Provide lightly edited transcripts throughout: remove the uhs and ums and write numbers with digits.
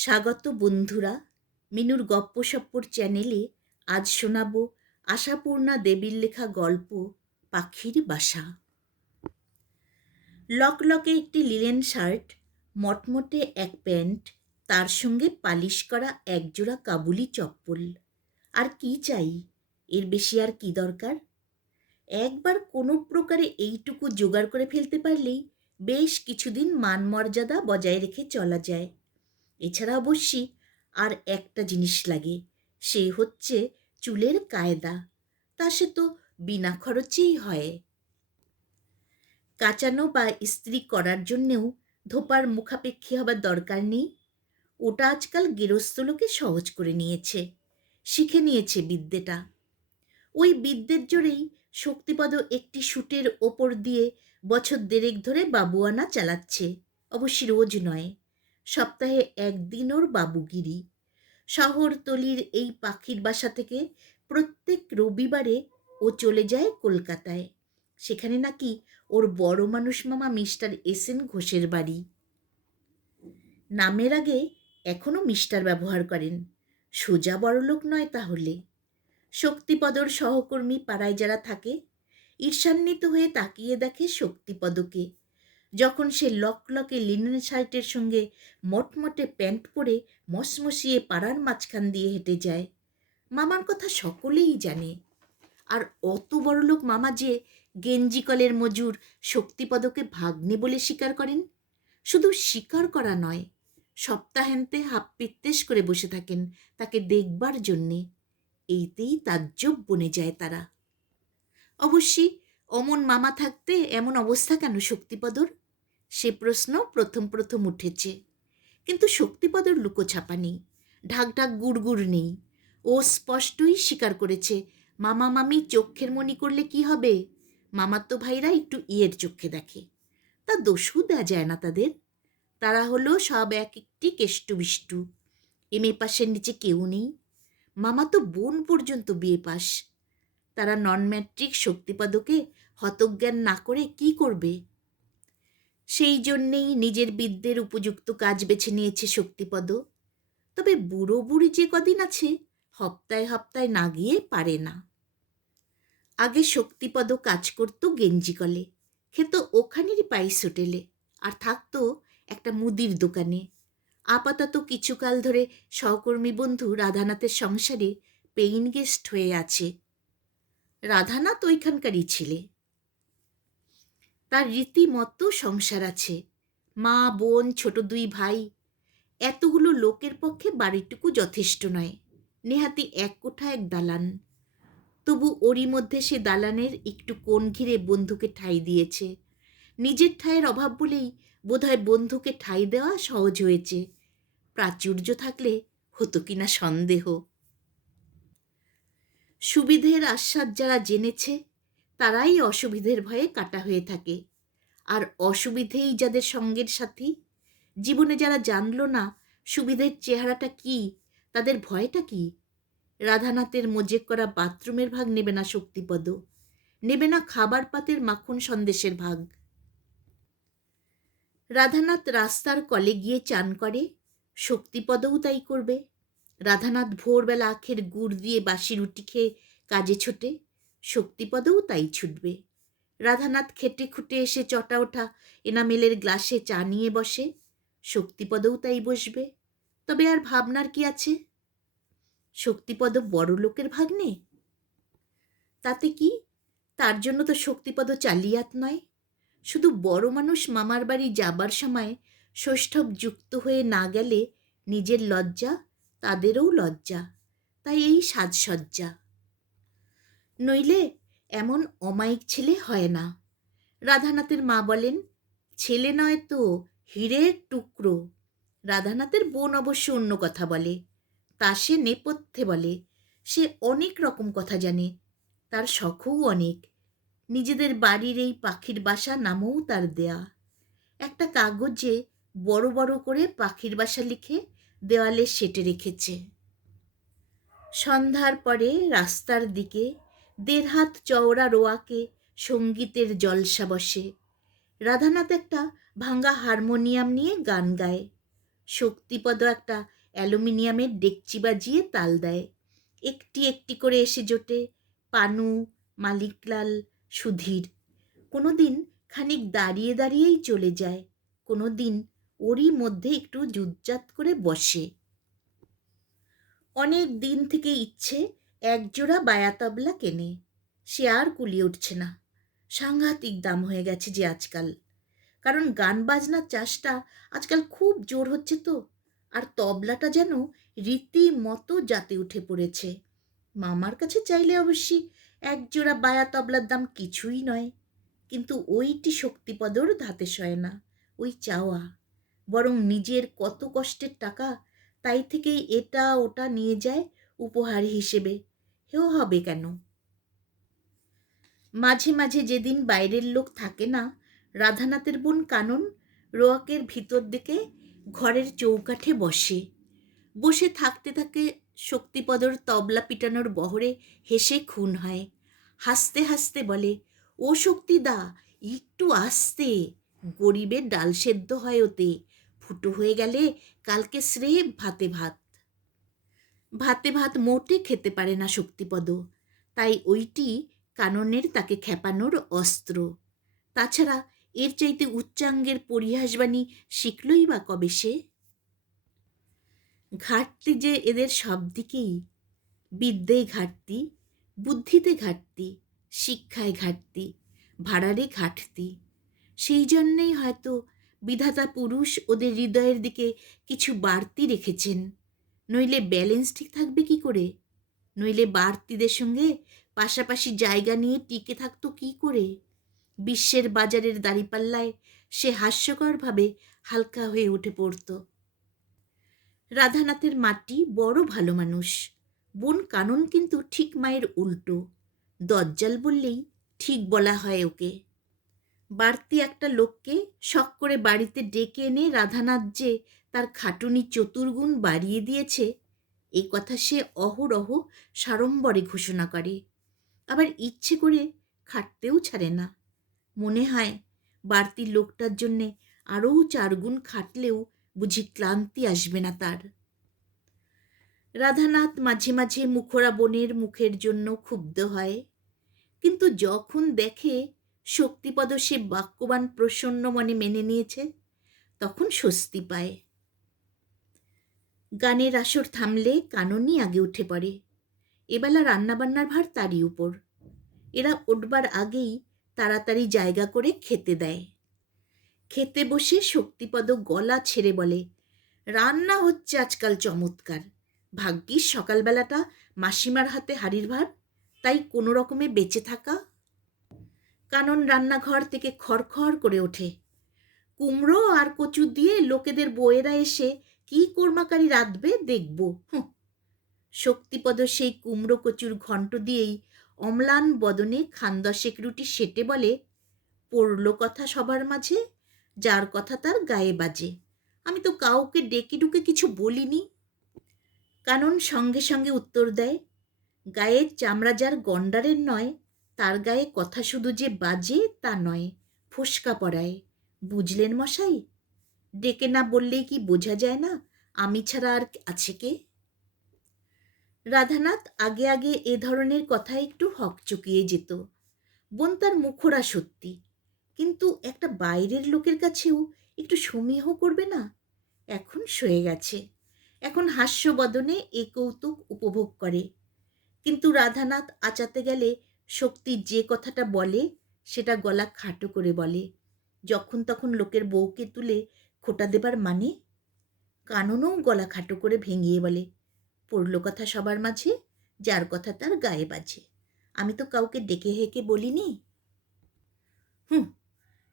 স্বাগত বন্ধুরা, মিনুর গপ্পসপ্পর চ্যানেলে আজ শোনাব আশাপূর্ণা দেবীর লেখা গল্প পাখির বাসা। লকলকে একটি লিনেন শার্ট, মটমটে এক প্যান্ট, তার সঙ্গে পালিশ করা একজোড়া কাবুলি চপ্পল। আর কি চাই? এর বেশি আর কি দরকার? একবার কোনো প্রকারে এইটুকু জোগাড় করে ফেলতে পারলেই বেশ কিছুদিন মান মর্যাদা বজায় রেখে চলা যায়। এছাড়া অবশ্যই আর একটা জিনিস লাগে, সে হচ্ছে চুলের কায়দা। তা সে তো বিনা খরচেই হয়। কাচানো বা ইস্ত্রি করার জন্যেও ধোপার মুখাপেক্ষী হবার দরকার নেই। ওটা আজকাল গেরস্থ লোকে সহজ করে নিয়েছে, শিখে নিয়েছে বিদ্যেটা। ওই বিদ্যের জোরেই শক্তিপদ একটি শুটের ওপর দিয়ে বছর দেড়েক ধরে বাবুয়ানা চালাচ্ছে। অবশ্যই রোজ নয়, সপ্তাহে একদিন ওর বাবুগিরি। শহরতলির এই পাখির বাসা থেকে প্রত্যেক রবিবারে ও চলে যায় কলকাতায়। সেখানে নাকি ওর বড় মানুষ মামা মিস্টার এস এন ঘোষের বাড়ি। নামের আগে এখনও মিস্টার ব্যবহার করেন, সোজা বড়লোক নয় তাহলে। শক্তিপদর সহকর্মী পাড়ায় যারা থাকে ঈর্ষান্বিত হয়ে তাকিয়ে দেখে শক্তিপদকে, যখন সে লকলকে লিনেন শার্টের সঙ্গে মটমটে প্যান্ট পরে মসমসিয়ে পাড়ার মাঝখান দিয়ে হেঁটে যায়। মামার কথা সকলেই জানে। আর অত বড়লোক মামা যে গেঞ্জি কলের মজুর শক্তিপদকে ভাগ্নে বলে স্বীকার করেন। শুধু স্বীকার করা নয়, সপ্তাহান্তে হাপ পিত্তেশ করে বসে থাকেন তাকে দেখবার জন্যে। এইতেই তাজ্জব বনে যায় তারা। অবশ্যই অমন মামা থাকতে এমন অবস্থা কেন শক্তিপদর? সে প্রশ্ন প্রথম প্রথম উঠেছে। কিন্তু শক্তিপদর লুকোছাপা নেই, ঢাক ঢাক গুড়গুড় নেই। ও স্পষ্টই স্বীকার করেছে, মামা মামি চোখের মনি করলে কি হবে? মামাতো ভাইরা একটু ইয়ের চোখে দেখে, তা দোষও দেওয়া যায় না তাদের। তারা হলো সব এক একটি কেষ্টু বিষ্টু। এমএ পাশের নিচে কেউ নেই। মামা তো বোন পর্যন্ত বিএ পাস। তারা নন ম্যাট্রিক শক্তিপদকে হতজ্ঞান না করে কি করবে? সেই জন্যেই নিজের বিদ্যের উপযুক্ত কাজ বেছে নিয়েছে শক্তিপদ। তবে বুড়ো বুড়ি যে কদিন আছে, হপ্তায় হপ্তায় না গিয়ে পারে না। আগে শক্তিপদ কাজ করত গেঞ্জি কলে, খেত ওখানেরই পাইস হোটেলে, আর থাকতো একটা মুদির দোকানে। আপাতত কিছুকাল ধরে সহকর্মী বন্ধু রাধানাথের সংসারে পেইন গেস্ট হয়ে আছে। রাধানাথ ওইখানকারই ছিলে। তার রীতিমতো সংসার আছে, মা বোন ছোট দুই ভাই। এতগুলো লোকের পক্ষে বাড়িটুকু যথেষ্ট নয়, নেহাতি এক কোঠা এক দালান। তবু ওরই মধ্যে সে দালানের একটু কোণ ঘিরে বন্ধুকে ঠাঁই দিয়েছে। নিজের ঠাঁইয়ের অভাব বলেই বোধহয় বন্ধুকে ঠাঁই দেওয়া সহজ হয়েছে। প্রাচুর্য থাকলে হতো কিনা সন্দেহ। সুবিধের আস্বাদ যারা জেনেছে তারাই অসুবিধের ভয়ে কাটা হয়ে থাকে। আর অসুবিধেই যাদের সঙ্গের সাথী। জীবনে যারা জানল না সুবিধের চেহারাটা কি, তাদের ভয়টা কি? রাধানাথের মোজেক করা বাথরুমের ভাগ নেবে না শক্তিপদ, নেবে না খাবার পাতের মাখন সন্দেশের ভাগ। রাধানাথ রাস্তার কলে গিয়ে চান করে, শক্তিপদও তাই করবে। রাধানাথ ভোরবেলা আখের গুড় দিয়ে বাসি রুটি খেয়ে কাজে ছোটে, শক্তিপদও তাই ছুটবে। রাধানাথ খেটে খুঁটে এসে চটা ওঠা এনামেলের গ্লাসে চা নিয়ে বসে, শক্তিপদও তাই বসবে। তবে আর ভাবনার কি আছে? শক্তিপদ বড় লোকের ভাগ্নে, তাতে কি? তার জন্য তো শক্তিপদ চালিয়াত নয়। শুধু বড় মানুষ মামার বাড়ি যাবার সময় সৌষ্ঠব যুক্ত হয়ে না গেলে নিজের লজ্জা, তাদেরও লজ্জা। তাই এই সাজসজ্জা। নইলে এমন অমায়িক ছেলে হয় না। রাধানাথের মা বলেন, ছেলে নয় তো, হীরের টুকরো। রাধানাথের বোন অবশ্য অন্য কথা বলে, তা সে নেপথ্যে বলে। সে অনেক রকম কথা জানে, তার শখও অনেক। নিজেদের বাড়ির এই পাখির বাসা নামও তার দেয়া। একটা কাগজে বড় বড় করে পাখির বাসা লিখে দেওয়ালে সেটে রেখেছে। সন্ধ্যার পরে রাস্তার দিকে ১.৫ হাত চওড়া রোয়াকে সঙ্গীতের জলসা বসে। রাধানাথ একটা ভাঙা হারমোনিয়াম নিয়ে গান গায়। শক্তিপদ একটা অ্যালুমিনিয়ামের ডেকচি বাজিয়ে তাল দেয়। একটি একটি করে এসে জোটে পানু, মালিকলাল, সুধীর। কোনো দিন খানিক দাঁড়িয়ে দাঁড়িয়েই চলে যায়, কোনো দিন ওরই মধ্যে একটু জুজ্জাত করে বসে। অনেক দিন থেকে ইচ্ছে একজোড়া বায়া তবলা কেনে, সে আর কুলিয়ে উঠছে না। সাংঘাতিক দাম হয়ে গেছে যে আজকাল, কারণ গান বাজনার চাষটা আজকাল খুব জোর হচ্ছে তো। আর তবলাটা যেন রীতিমতো জাতে উঠে পড়েছে। মামার কাছে চাইলে অবশ্যই একজোড়া বায়া তবলার দাম কিছুই নয়, কিন্তু ওইটি শক্তিপদর ধাতে সয় না ওই চাওয়া। বরং নিজের কত কষ্টের টাকা, তাই থেকেই এটা ওটা নিয়ে যায় উপহার হিসেবে। হেও হবে কেন? মাঝে মাঝে যেদিন বাইরের লোক থাকে না, রাধানাথের বোন কানন রোয়াকের ভিতর দিকে ঘরের চৌকাঠে বসে। বসে থাকতে থাকে শক্তিপদর তবলা পিটানোর বহরে হেসে খুন হয়। হাসতে হাসতে বলে, ও শক্তিদা, একটু আস্তে, গরিবের ডাল সেদ্ধ হয় ওতে, ফুটো হয়ে গেলে কালকে স্রেফ ভাতে ভাত। ভাতে ভাত মোটে খেতে পারে না শক্তিপদ, তাই ওইটি কাননের তাকে খেপানোর অস্ত্র। তাছাড়া এর চাইতে উচ্চাঙ্গের পরিহাসবাণী শিখলই বা কবে সে? ঘাটতি যে এদের সব দিকেই, বিদ্যেয় ঘাটতি, বুদ্ধিতে ঘাটতি, শিক্ষায় ঘাটতি, ভাড়ারে ঘাটতি। সেই জন্যেই হয়তো বিধাতা পুরুষ ওদের হৃদয়ের দিকে কিছু বাড়তি রেখেছেন, নইলে ব্যালেন্স ঠিক থাকবে কি করে? নইলে বাড়তিদের সঙ্গে পাশাপাশি জায়গা নিয়ে টিকে থাকতো কি করে? বিশ্বের বাজারের দাঁড়িপাল্লায় সে হাস্যকরভাবে হালকা হয়ে উঠে পড়ত। রাধানাথের মাটি বড় ভালো মানুষ, বোন কানন কিন্তু ঠিক মায়ের উল্টো। দজ্জাল বললেই ঠিক বলা হয় ওকে। বাড়তি একটা লোককে শখ করে বাড়িতে ডেকে এনে রাধানাথ যে তার খাটুনি চতুর্গুণ বাড়িয়ে দিয়েছে, এই কথা সে অহরহ সাড়ম্বরে ঘোষণা করে। আবার ইচ্ছে করে খাটতেও ছাড়ে না। মনে হয় বাড়তি লোকটার জন্যে আরও 4 গুণ খাটলেও বুঝি ক্লান্তি আসবে না তার। রাধানাথ মাঝে মাঝে মুখরা বোনের মুখের জন্য ক্ষুব্ধ হয়, কিন্তু যখন দেখে শক্তিপদ সে বাক্যবান প্রসন্ন মনে মেনে নিয়েছে, তখন স্বস্তি পায়। গানের আসর থামলে কাননই আগে উঠে পড়ে। এবেলা রান্নাবান্নার ভার তারই উপর। এরা উঠবার আগেই তাড়াতাড়ি জায়গা করে খেতে দেয়। খেতে বসে শক্তিপদ গলা ছেড়ে বলে, রান্না হচ্ছে আজকাল চমৎকার। ভাগ্যিস সকালবেলাটা মাসিমার হাতে হাঁড়ির ভার, তাই কোনো রকমে বেঁচে থাকা। কানন রান্নাঘর থেকে খড়খড় করে ওঠে, কুমড়ো আর কচু দিয়ে লোকেদের বউয়েরা এসে কি কোরমাকারি রাঁধবে দেখব। শক্তিপদ সেই কুমড়ো কচুর ঘণ্ট দিয়েই অম্লান বদনে খানদশেক রুটি সেটে বলে, পড়ল কথা সবার মাঝে, যার কথা তার গায়ে বাজে। আমি তো কাউকে ডেকে ডুকে কিছু বলিনি। কানন সঙ্গে সঙ্গে উত্তর দেয়, গায়ের চামড়া যার গন্ডারের নয়, তার গায়ে কথা শুধু যে বাজে তা নয়, ফোসকা পড়ায়। বুঝলেন মশাই? ডেকে না বললেই কি বোঝা যায় না আমি ছাড়া আর আছে কে? রাধানাথ আগে আগে এ ধরনের কথা একটু হকচকিয়ে যেত। বোন তার মুখরা সত্যি, কিন্তু একটা বাইরের লোকের কাছেও একটু সমীহ করবে না? এখন সয়ে গেছে। এখন হাস্যবদনে এ কৌতুক উপভোগ করে। কিন্তু রাধানাথ আচাতে গেলে শক্তি যে কথাটা বলে সেটা গলা খাটো করে বলে, যখন তখন লোকের বউকে তুলে খোঁটা দেবার মানে। কাননও গলা খাটো করে ভেঙিয়ে বলে, পড়ল কথা সবার মাঝে, যার কথা তার গায়ে বাজে। আমি তো কাউকে ডেকে হেকে বলিনি। হুঁ।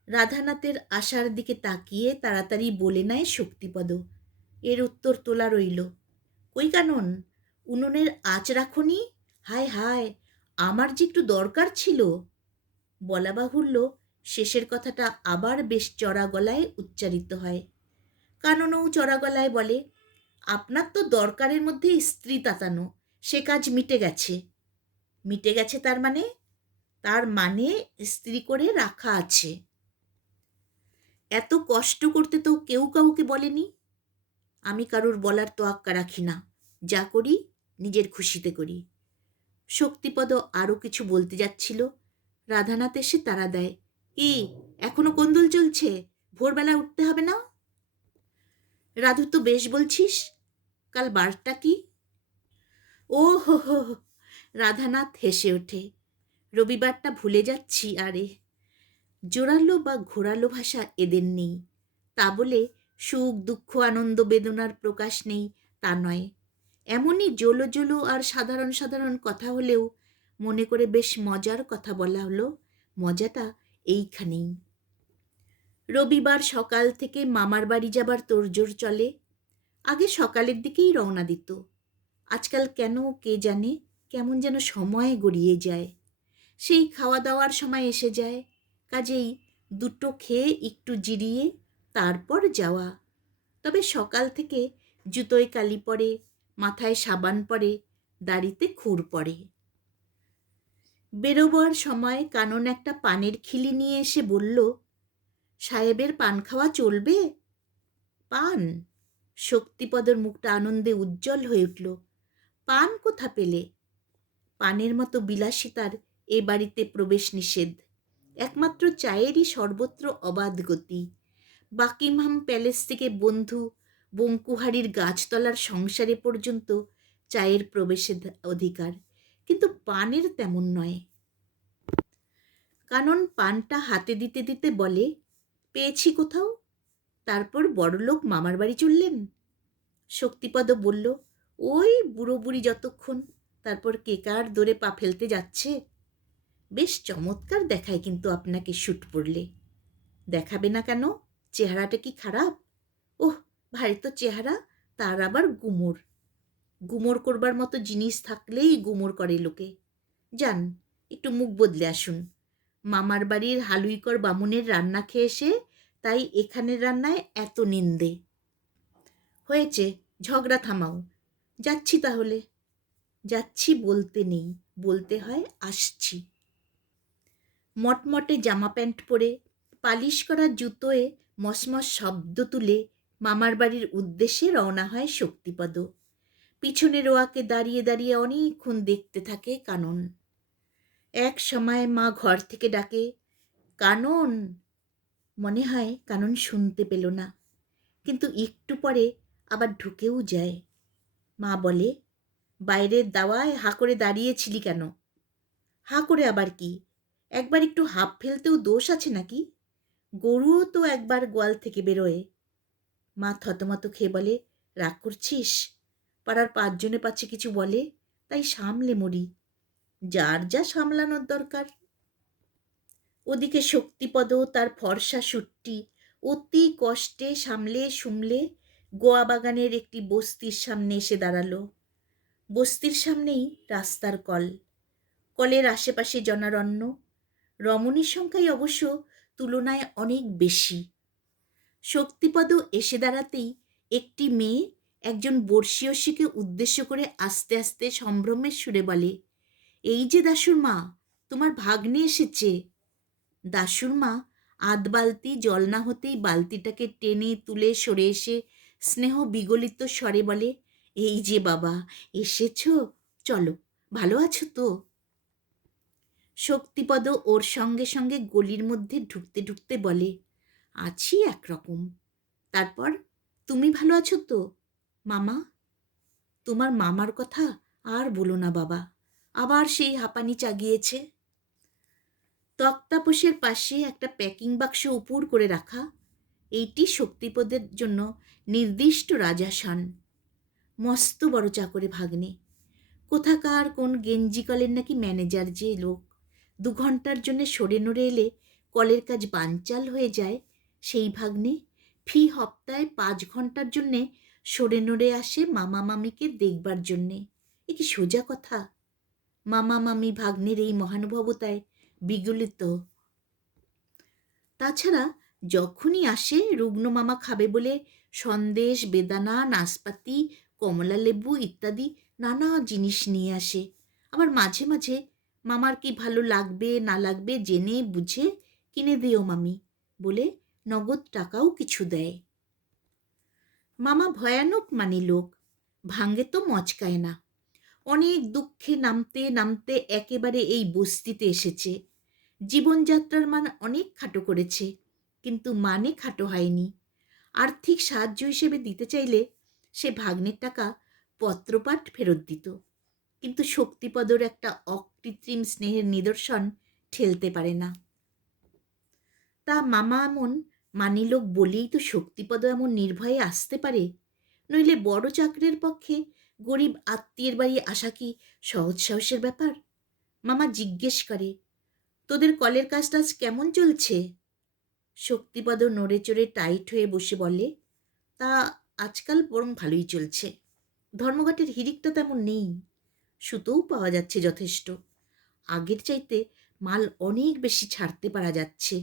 রাধানাথের আশার দিকে তাকিয়ে তাড়াতাড়ি বলে নেয় শক্তিপদ, এর উত্তর তোলা রইল। কই কানন, উনুনের আঁচ রাখনি? হায় হায়, আমার যে একটু দরকার ছিল। বলা বাহুল্য, শেষের কথাটা আবার বেশ চড়া গলায় উচ্চারিত হয়। কাননও চড়া গলায় বলে, আপনার তো দরকারের মধ্যে স্ত্রী তাতানো, সে কাজ মিটে গেছে। মিটে গেছে তার মানে? তার মানে স্ত্রী করে রাখা আছে। এত কষ্ট করতে তো কেউ কাউকে বলেনি। আমি কারুর বলার তোয়াক্কা রাখি না, যা করি নিজের খুশিতে করি। শক্তিপদ আরও কিছু বলতে যাচ্ছিল, রাধানাথ এসে তাড়া দেয়, কি এখনো কোন্দল চলছে? ভোরবেলা উঠতে হবে না? রাধু, তো বেশ বলছিস, কাল বারটা কি? ও হো হো হো। রাধানাথ হেসে ওঠে, রবিবারটা ভুলে যাচ্ছি। আরে, জোরালো বা ঘোরালো ভাষা এদের নেই, তা বলে সুখ দুঃখ আনন্দ বেদনার প্রকাশ নেই তা নয়। এমনই জোলো জোলো আর সাধারণ সাধারণ কথা হলেও মনে করে বেশ মজার কথা বলা হলো। মজাটা এইখানেই। রবিবার সকাল থেকে মামার বাড়ি যাবার তোড়জোড় চলে। আগে সকালের দিকেই রওনা দিত, আজকাল কেন কে জানে কেমন যেন সময় গড়িয়ে যায়। সেই খাওয়া দাওয়ার সময় এসে যায়, কাজেই দুটো খেয়ে একটু জিরিয়ে তারপর যাওয়া। তবে সকাল থেকে জুতোয় কালি পড়ে, মাথায় সাবান পড়ে, দাড়িতে খুর পড়ে। বেরোবার সময় কানন একটা পানের খিলি নিয়ে এসে বলল, সাহেবের পান খাওয়া চলবে? পান? শক্তিপদর মুখটা আনন্দে উজ্জ্বল হয়ে উঠল। পান কোথা পেলে? পানের মতো বিলাসিতার এ বাড়িতে প্রবেশ নিষেধ। একমাত্র চায়েরই সর্বত্র অবাধ গতি। বাকিমহাম প্যালেস থেকে বন্ধু বঙ্কুহারির গাছতলার সংসারে পর্যন্ত চায়ের প্রবেশের অধিকার, কিন্তু পানের তেমন নয়। কানন পানটা হাতে দিতে দিতে বলে, পেয়েছি কোথাও। তারপর বড়লোক মামার বাড়ি চললেন। শক্তিপদ বলল, ওই বুড়ো বুড়ি যতক্ষণ, তারপর কে কার দৌড়ে পা ফেলতে যাচ্ছে। বেশ চমৎকার দেখায় কিন্তু আপনাকে শুট পরলে। দেখাবে না কেন? চেহারাটা কি খারাপ? ওহ, ভারী তো চেহারা, তার আবার গুমর। গুমর করবার মতো জিনিস থাকলেই গুমর করে লোকে। যান, একটু মুখ বদলে আসুন। মামার বাড়ির হালুইকর বামুনের রান্না খেয়ে এসে তাই এখানের রান্নায় এত নিন্দে। হয়েছে, ঝগড়া থামাও। যাচ্ছি তাহলে। যাচ্ছি বলতে নেই, বলতে হয় আসছি। মটমটে জামা প্যান্ট পরে, পালিশ করা জুতোয় মসমস শব্দ তুলে মামার বাড়ির উদ্দেশ্যে রওনা হয় শক্তিপদ। পিছনে রোয়াকে দাঁড়িয়ে দাঁড়িয়ে অনেকক্ষণ দেখতে থাকে কানন। এক সময় মা ঘর থেকে ডাকে, কানন। মনে হয় কানন শুনতে পেল না, কিন্তু একটু পরে আবার ঢুকেও যায়। মা বলে, বাইরের দাওয়ায় হা করে দাঁড়িয়েছিলি কেন? হা করে আবার কি? একবার একটু হাঁপ ফেলতেও দোষ আছে নাকি? গরুও তো একবার গোয়াল থেকে বেরোয়। মা থতমত খেয়ে বলে, রাগ করছিস? পাড়ার 5 জনে পাচ্ছে কিছু বলে, তাই সামলে মরি। যার যা সামলানোর দরকার। ওদিকে শক্তিপদ তার ফর্সা সুটটি অতি কষ্টে সামলে সুমলে গোয়া বাগানের একটি বস্তির সামনে এসে দাঁড়ালো। বস্তির সামনেই রাস্তার কল, কলের আশেপাশে জনারণ্য। রমণীর সংখ্যাই অবশ্য তুলনায় অনেক বেশি। শক্তিপদ এসে দাঁড়াতেই একটি মেয়ে একজন বর্ষীয়সীকে উদ্দেশ্য করে আস্তে আস্তে সম্ভ্রমের সুরে বলে, এই যে দাশুর মা, তোমার ভাগ্নে এসেছে। দাশুর মা আধ বালতি জল না হতেই বালতিটাকে টেনে তুলে সরে এসে স্নেহ বিগলিত স্বরে বলে, এই যে বাবা, এসেছ, চলো, ভালো আছো তো? শক্তিপদ ওর সঙ্গে সঙ্গে গলির মধ্যে ঢুকতে ঢুকতে বলে, আছি একরকম। তারপর, তুমি ভালো আছো তো মামা? তোমার মামার কথা আর বলো না বাবা, আবার সেই হাঁপানি চাগিয়েছে। তক্তাপোষের পাশে একটা প্যাকিং বাক্স উপুড় করে রাখা, এইটি শক্তিপদের জন্য নির্দিষ্ট রাজাসন। মস্ত বড় চাকরে ভাগ্নে, কোথাকার কোন গেঞ্জি কলের নাকি ম্যানেজার যে লোক। 2 ঘন্টার জন্য সরে নড়ে এলে কলের কাজ বানচাল হয়ে যায়, সেই ভাগ্নে ফি হপ্তায় 5 ঘন্টার জন্যে সরে নড়ে আসে মামা মামিকে দেখবার জন্যে। এ কি সোজা কথা? মামা মামি ভাগ্নের এই মহানুভবতায় বিগলিত। তাছাড়া যখনই আসে রুগ্ন মামা খাবে বলে সন্দেশ, বেদানা, নাশপাতি, কমলা লেবু ইত্যাদি নানা জিনিস নিয়ে আসে। আবার মাঝে মাঝে মামার কি ভালো লাগবে না লাগবে জেনে বুঝে কিনে দিও মামি বলে নগদ টাকাও কিছু দেয়। মামা ভয়ানক মানে লোক, ভাঙ্গে তো মচকায় না। অনেক দুঃখে নামতে নামতে একেবারে এই বস্তিতে এসেছে। জীবনযাত্রার মান অনেক খাটো করেছে, কিন্তু মানে খাটো হয়নি। আর্থিক সাহায্য হিসেবে দিতে চাইলে সে ভাগ্নের টাকা পত্রপাঠ ফেরত দিত, কিন্তু শক্তিপদর একটা অকৃত্রিম স্নেহের নিদর্শন ঠেলতে পারে না। তা মামা এমন মানিলোক বলেই তো শক্তিপদ এমন নির্ভয়ে আসতে পারে, নইলে বড় চাকরির পক্ষে গরিব আত্মীয়ের বাড়ি আসা কি সহজ সাহসের ব্যাপার? মামা জিজ্ঞেস করে, তোদের কলের কাজ টাজ কেমন চলছে? শক্তিপদ নড়ে চড়ে টাইট হয়ে বসে বলে, তা আজকাল বরং ভালোই চলছে। ধর্মঘটের হিড়িকটা তেমন নেই, সুতোও পাওয়া যাচ্ছে যথেষ্ট। আগের চাইতে মাল অনেক বেশি ছাড়তে পারা যাচ্ছে।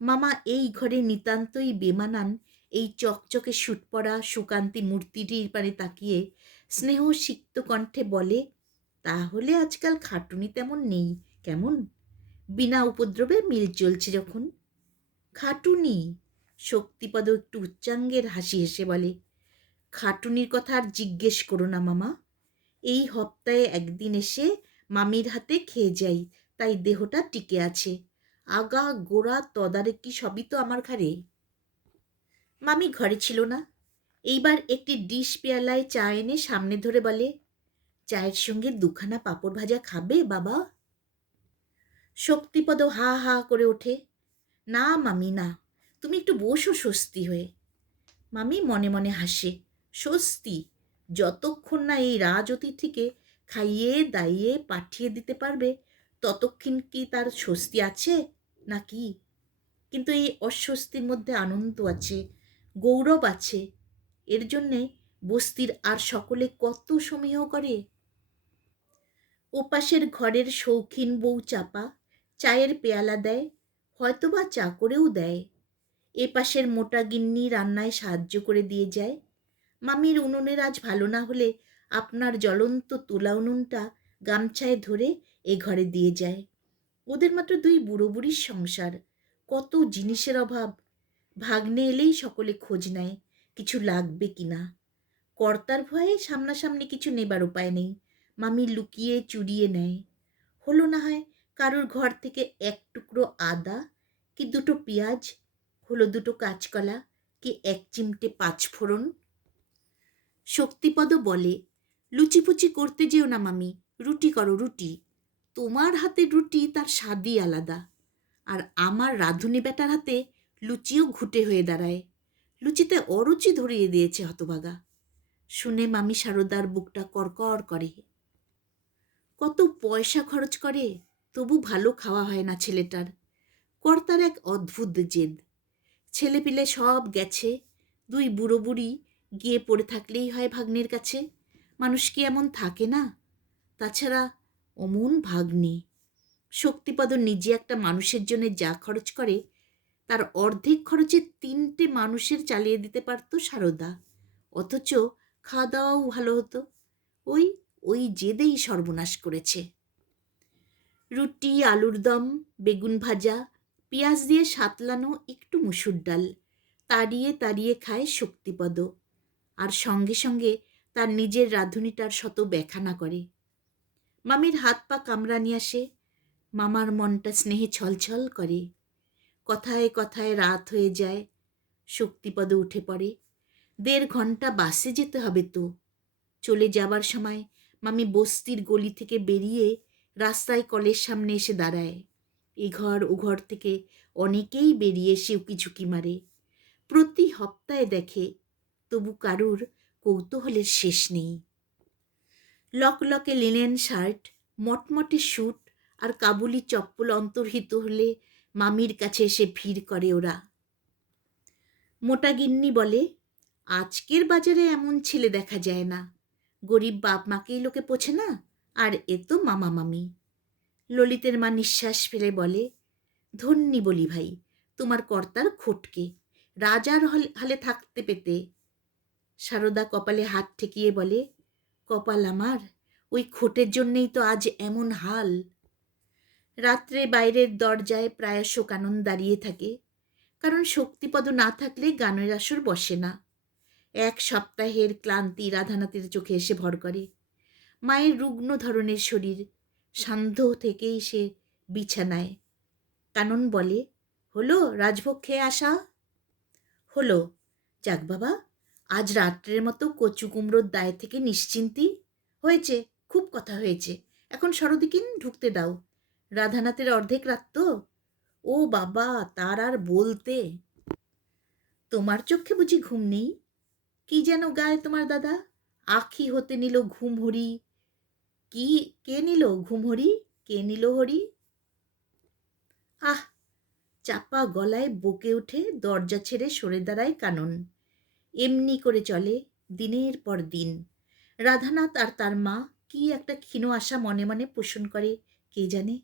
মামা এই ঘরে নিতান্তই বেমানান এই চকচকে শুট পরা সুকান্তি মূর্তিটির পানে তাকিয়ে স্নেহ সিক্ত কণ্ঠে বলে, তাহলে আজকাল খাটুনি তেমন নেই কেমন? বিনা উপদ্রবে মিল চলছে যখন। খাটুনি? শক্তিপদ একটু উচ্চাঙ্গের হাসি হেসে বলে, খাটুনির কথা আর জিজ্ঞেস করো না মামা। এই হপ্তায় একদিন এসে মামির হাতে খেয়ে যাই, তাই দেহটা টিকে আছে। আগা গোড়া তদারকি সবই তো আমার ঘাড়ে। মামি ঘরে ছিল না। এইবার একটি ডিশ পেয়ালায় চা এনে সামনে ধরে বলে, চায়ের সঙ্গে দুখানা পাঁপড় ভাজা খাবে বাবা? শক্তিপদ হা হা করে ওঠে, না মামি না, তুমি একটু বসো স্বস্তি হয়ে। মামি মনে মনে হাসে, স্বস্তি? যতক্ষণ না এই রাজ অতিথিকে খাইয়ে দাইয়ে পাঠিয়ে দিতে পারবে ততক্ষণ কি তার স্বস্তি আছে নাকি? কিন্তু এই অস্বস্তির মধ্যে আনন্দ আছে, গৌরব আছে। এর জন্যে বস্তির আর সকলে কত সমীহ করে। ওপাশের ঘরের শৌখিন বউ চাপা চায়ের পেয়ালা দেয়, হয়তোবা চা করেও দেয়। এপাশের মোটা গিন্নি রান্নায় সাহায্য করে দিয়ে যায়। মামির উনুনের আজ ভালো না হলে আপনার জ্বলন্ত তুলা উনুনটা গামছায় ধরে এ ঘরে দিয়ে যায়। ওদের মাত্র দুই বুড়ো বুড়ির সংসার, কত জিনিসের অভাব। ভাগ্নে এলেই সকলে খোঁজ নেয় কিছু লাগবে কিনা। কর্তার ভয়ে সামনাসামনি কিছু নেবার উপায় নেই, মামি লুকিয়ে চুরিয়ে নেয়। হলো না হয় কারোর ঘর থেকে এক টুকরো আদা কি দুটো পেঁয়াজ, হলো দুটো কাঁচকলা কি এক চিমটে পাঁচফোড়ন। শক্তিপদ বলে, লুচিপুচি করতে যেও না মামি, রুটি করো রুটি। তোমার হাতে রুটি তার স্বাদই আলাদা, আর আমার রাঁধুনি বেটার হাতে লুচিও ঘুটে হয়ে দাঁড়ায়। লুচিতে অরুচি ধরিয়ে দিয়েছে হতভাগা। শুনে মামি সারদার বুকটা করকর করে। কত পয়সা খরচ করে, তবু ভালো খাওয়া হয় না ছেলেটার। কর্তার এক অদ্ভুত জেদ। ছেলেপিলে সব গেছে, দুই বুড়ো বুড়ি গিয়ে পড়ে থাকলেই হয় ভাগ্নের কাছে। মানুষ কি এমন থাকে না? তাছাড়া অমন ভাগ্নে। শক্তিপদ নিজে একটা মানুষের জন্য যা খরচ করে তার অর্ধেক খরচে তিনটে মানুষের চালিয়ে দিতে পারত সারদা, অথচ খাওয়া দাওয়াও ভালো হতো। ওই ওই জেদেই সর্বনাশ করেছে। রুটি, আলুর দম, বেগুন ভাজা, পেঁয়াজ দিয়ে সাতলানো একটু মুসুর ডাল তাড়িয়ে তাড়িয়ে খায় শক্তিপদ, আর সঙ্গে সঙ্গে তার নিজের রাঁধুনিটার শত ব্যাখানা করে। মামির হাত পা কামড়ানি আসে, মামার মনটা স্নেহে ছলছল করে। কথায় কথায় রাত হয়ে যায়। শক্তিপদ উঠে পড়ে, 1.5 ঘন্টা বাসে যেতে হবে তো। চলে যাবার সময় মামি বস্তির গলি থেকে বেরিয়ে রাস্তায় কলের সামনে এসে দাঁড়ায়। এঘর ওঘর থেকে অনেকেই বেরিয়ে এসে উকিঝুঁকি মারে। প্রতি হপ্তায় দেখে, তবু কারুর কৌতূহলের শেষ নেই। লকলকে লিনেন শার্ট, মটমটে স্যুট আর কাবুলি চপ্পল অন্তর্হিত হলে মামির কাছে এসে ভিড় করে ওরা। মোটা গিন্নি বলে, আজকের বাজারে এমন ছেলে দেখা যায় না। গরিব বাপ মাকেই লোকে পোছে না, আর এ তো মামা মামি। ললিতের মা নিঃশ্বাস ফেলে বলে, ধন্যি বলি ভাই, তোমার কর্তার খটকে রাজার হালে থাকতে পেতে। সারদা কপালে হাত ঠেকিয়ে বলে, কপাল আমার, ওই খোটের জন্যেই তো আজ এমন হাল। রাত্রে বাইরের দরজায় প্রায়শ কানন দাঁড়িয়ে থাকে, কারণ শক্তিপদ না থাকলে গানের আসর বসে না। এক সপ্তাহের ক্লান্তি রাধানাথের চোখে এসে ভর করে। মায়ের রুগ্ন ধরনের শরীর, সান্ধ্য থেকেই সে বিছানায়। কানন বলে, হলো রাজভোগ খেয়ে আসা? হলো। যাক বাবা, আজ রাত্রের মতো কচু কুমড়োর দায় থেকে নিশ্চিন্তি হয়েছে। খুব কথা হয়েছে, এখন সরদিকিন ঢুকতে দাও। রাধানাথের অর্ধেক রাত তো। ও বাবা, তার আর বলতে। তোমার চোখে বুঝি ঘুম নেই? কি যেন গায় তোমার দাদা? আখি হতে নিল ঘুম হরি। কি, কে নিল ঘুম হরি? কে নিল হরি? আহ! চাপা গলায় বকে উঠে দরজা ছেড়ে সরে দাঁড়ায় কানন। এমনি করে চলে দিনের পর দিন। রাধানাথ আর তার মা কি একটা ক্ষীণ আশা মনে মনে পোষণ করে কে জানে।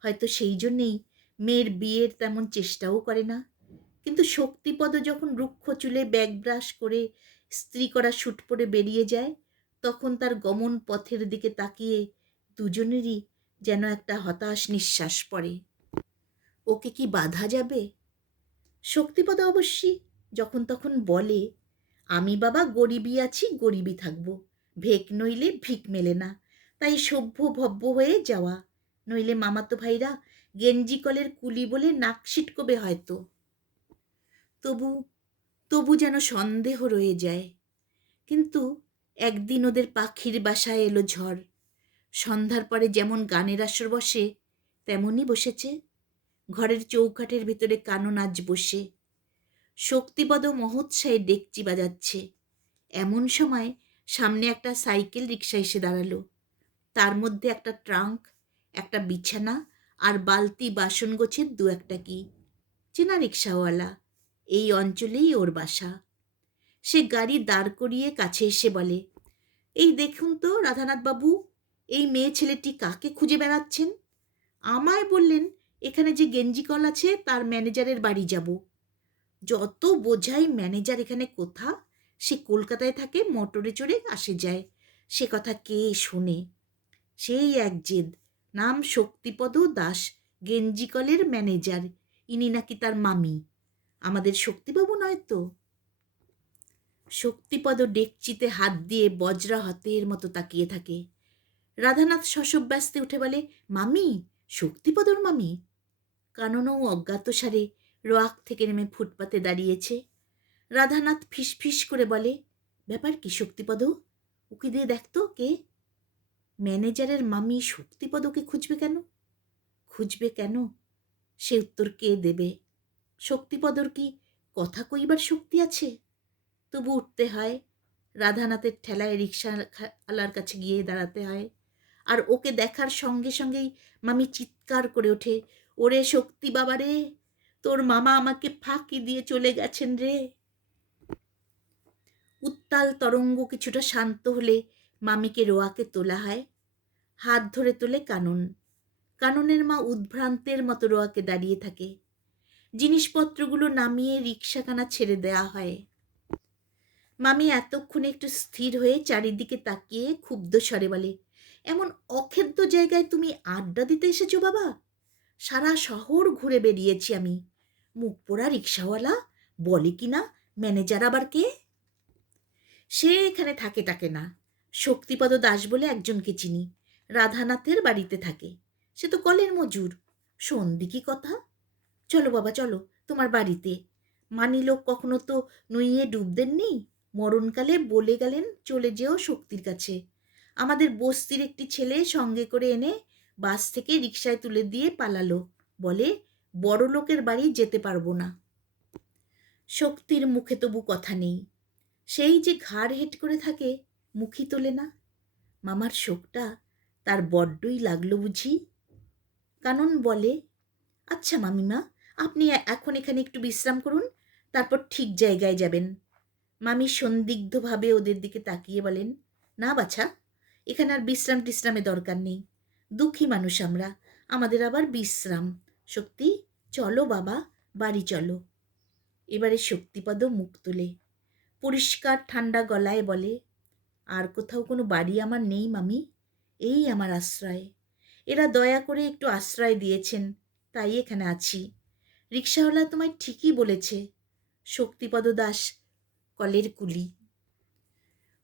হয়তো সেই জন্যেই মেয়ের বিয়ের তেমন চেষ্টাও করে না। কিন্তু শক্তিপদ যখন রুক্ষ চুলে ব্যাগ ব্রাশ করে স্ত্রী করা স্যুট পরে বেরিয়ে যায়, তখন তার গমন পথের দিকে তাকিয়ে দুজনেরই যেন একটা হতাশ নিঃশ্বাস পড়ে। ওকে কি বাধা যাবে? শক্তিপদ অবশ্যই যখন তখন বলে, আমি বাবা গরিবই আছি, গরিবই থাকব। ভেক নইলে ভিক মেলে না, তাই সভ্য ভব্য হয়ে যাওয়া। নইলে মামাতো ভাইরা গেঞ্জি কলের কুলি বলে নাক সিটকবে হয়তো। তবু তবু যেন সন্দেহ রয়ে যায়। কিন্তু একদিন ওদের পাখির বাসায় এলো ঝড়। সন্ধ্যার পরে যেমন গানের আসর বসে, তেমনই বসেছে। ঘরের চৌকাঠের ভিতরে কানন আজ বসে শক্তিপদ মহোৎসাহে ডেকচি বাজাচ্ছে। এমন সময় সামনে একটা সাইকেল রিক্সা এসে দাঁড়ালো। তার মধ্যে একটা ট্রাঙ্ক, একটা বিছানা আর বালতি বাসন গোছের দু একটা কি। চেনা রিক্সাওয়ালা, এই অঞ্চলেই ওর বাসা। সে গাড়ি দাঁড় করিয়ে কাছে এসে বলে, এই দেখুন তো রাধানাথ বাবু, এই মেয়ে ছেলেটি কাকে খুঁজে বেড়াচ্ছেন? আমায় বললেন এখানে যে গেঞ্জি কল আছে তার ম্যানেজারের বাড়ি যাব। যত বোঝাই ম্যানেজার এখানে কোথা, সে কলকাতায় থাকে, মোটরে চড়ে আসে যায়। সে কথা কে শোনে? সেই এক জেদ, নাম শক্তিপদ দাস, গেঞ্জি কলের ম্যানেজার। ইনি নাকি তার মামি। আমাদের শক্তিবাবু নয় তো? শক্তিপদ ডেকচিতে হাত দিয়ে বজ্রা হাতের মতো তাকিয়ে থাকে। রাধানাথ শশব্যস্তে উঠে বলে, মামি? শক্তিপদর মামি? কাননও অজ্ঞাতসারে রোয়াক থেকে নেমে ফুটপাতে দাঁড়িয়েছে। রাধানাথ ফিসফিস করে বলে, ব্যাপার কি শক্তিপদ? উকি দিয়ে দেখতো কে? ম্যানেজারের মামি শক্তিপদকে খুঁজবে কেন? খুঁজবে কেন? সে উত্তর কে দেবে? শক্তিপদর কি কথা কইবার শক্তি আছে? তবু উঠতে হয়। রাধানাথের ঠেলায় রিক্সাওয়ালার কাছে গিয়ে দাঁড়াতে হয়। আর ওকে দেখার সঙ্গে সঙ্গেই মামি চিৎকার করে ওঠে, ওরে শক্তি বাবা রে, তোর মামা আমাকে ফাঁকি দিয়ে চলে গেছেন রে। উত্তাল তরঙ্গ কিছুটা শান্ত হলে মামিকে রোয়াকে তোলা হয়। হাত ধরে তোলে কানন। কাননের মা উদ্ভ্রান্তের মতো রোয়াকে দাঁড়িয়ে থাকে। জিনিসপত্রগুলো নামিয়ে রিক্সাখানা ছেড়ে দেয়া হয়। মামি এতক্ষণে একটু স্থির হয়ে চারিদিকে তাকিয়ে ক্ষুব্ধ স্বরে বলে, এমন অখেদ্য জায়গায় তুমি আড্ডা দিতে এসেছো বাবা? সারা শহর ঘুরে বেরিয়েছি আমি। মুখ পোড়া রিক্সাওয়ালা বলে কি না ম্যানেজার আবার কে? সে এখানে থাকে টাকে না। শক্তিপদ দাস বলে একজনকে চিনি, রাধানাথের বাড়িতে থাকে। সে তো কলের মজুর। শোন দিকি কথা। চলো বাবা চলো তোমার বাড়িতে। মানি লোক কখনো তো নইয়ে ডুব দেননি। মরণকালে বলে গেলেন চলে যেও শক্তির কাছে। আমাদের বস্তির একটি ছেলে সঙ্গে করে এনে বাস থেকে রিকশায় তুলে দিয়ে পালালো। বলে বড় লোকের বাড়ি যেতে পারবো না। শক্তির মুখে তবু কথা নেই। সেই যে ঘাড় হেট করে থাকে, মুখই তোলে না। মামার শোকটা তার বড্ডই লাগলো বুঝি। কানন বলে, আচ্ছা মামিমা, আপনি এখন এখানে একটু বিশ্রাম করুন, তারপর ঠিক জায়গায় যাবেন। মামি সন্দিগ্ধভাবে ওদের দিকে তাকিয়ে বলেন, না বাছা, এখানে আর বিশ্রাম টিশ্রামে দরকার নেই। দুঃখী মানুষ আমরা, আমাদের আবার বিশ্রাম। শক্তি, চলো বাবা, বাড়ি চলো। এবারে শক্তিপদ মুখ তুলে পরিষ্কার ঠান্ডা গলায় বলে, আর কোথাও কোনো বাড়ি আমার নেই মামি, এই আমার আশ্রয়। এরা দয়া করে একটু আশ্রয় দিয়েছেন, তাই এখানে আছি। রিক্সাওয়ালা তোমায় ঠিকই বলেছে। শক্তিপদ দাস কলের কুলি।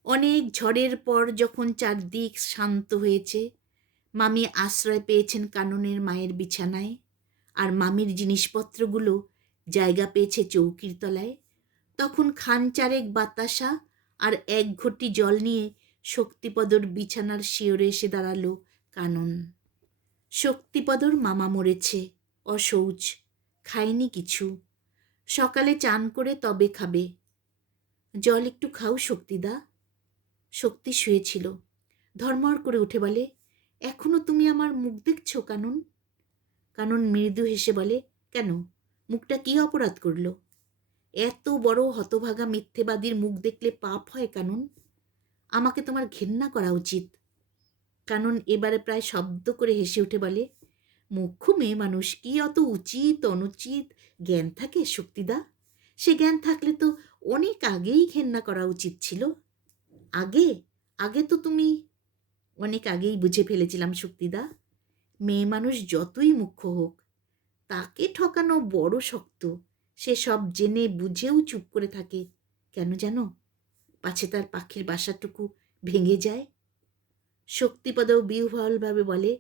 অনেক ঝড়ের পর যখন চারদিক শান্ত হয়েছে, মামি আশ্রয় পেয়েছেন কাননের মায়ের বিছানায়, আর মামির জিনিসপত্রগুলো জায়গা পেয়েছে চৌকির তলায়, তখন খান চারেক বাতাসা আর এক ঘটি জল নিয়ে শক্তিপদর বিছানার শিয়রে এসে দাঁড়ালো কানন। শক্তিপদর মামা মরেছে, অশৌচ, খায়নি কিছু, সকালে চান করে তবে খাবে। জল একটু খাও শক্তিদা। শক্তি শুয়েছিল, ধর্মর করে উঠে বলে, এখনো তুমি আমার মুখ দেখছ কানন? কানন মৃদু হেসে বলে, কেন, মুখটা কি অপরাধ করল? এত বড় হতভাগা মিথ্যেবাদীর মুখ দেখলে পাপ হয় কানন? আমাকে তোমার ঘেন্না করা উচিত। কানন এবারে প্রায় শব্দ করে হেসে উঠে বলে, মুখ্য মেয়ে মানুষ, কি অত উচিত অনুচিত জ্ঞান থাকে শক্তিদা? সে জ্ঞান থাকলে তো অনেক আগেই ঘেন্না করা উচিত ছিল। আগে আগে তো তুমি অনেক আগেই বুঝে ফেলেছিলাম শক্তিদা, মেয়ে মানুষ যতই মুখ্য হোক, তাকে ঠকানো বড় শক্ত। সে সব জেনে বুঝেও চুপ করে থাকে কেন জানো? পাছে তার পাখির বাসাটুকু ভেঙে যায়। শক্তিপদও বিহ্বলভাবে বলে,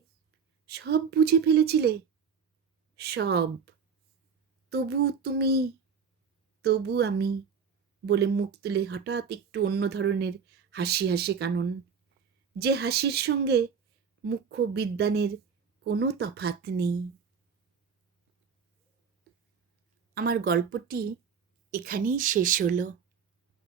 সব বুঝে ফেলেছিলে? সব। তবু তুমি, তবু আমি, বলে মুখ তুলে হঠাৎ একটু অন্য ধরনের হাসি হাসে কানন, যে হাসির সঙ্গে মুখ্য বিদ্বানের কোনো তফাত নেই। আমার গল্পটি এখানেই শেষ হলো।